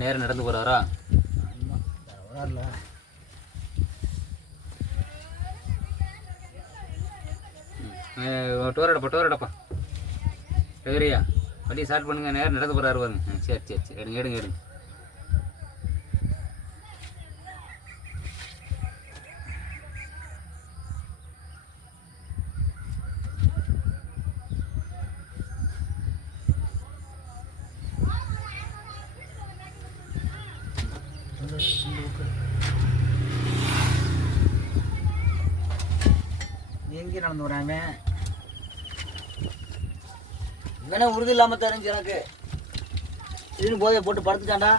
நேரம் நடந்து போகிறாரா? வரல. டோரடப்பா டகரியா வண்டி ஸ்டார்ட் பண்ணுங்க. நேரம் நடந்து போகிறாரு பாருங்க. சரி சரி சரி, எடுங்க எடுங்க எடுங்க. எங்கே நடந்து வராம இவனே உறுதி இல்லாமல் தெரிஞ்சு எனக்கு இதுன்னு போதையை போட்டு படுத்துட்டான்டா.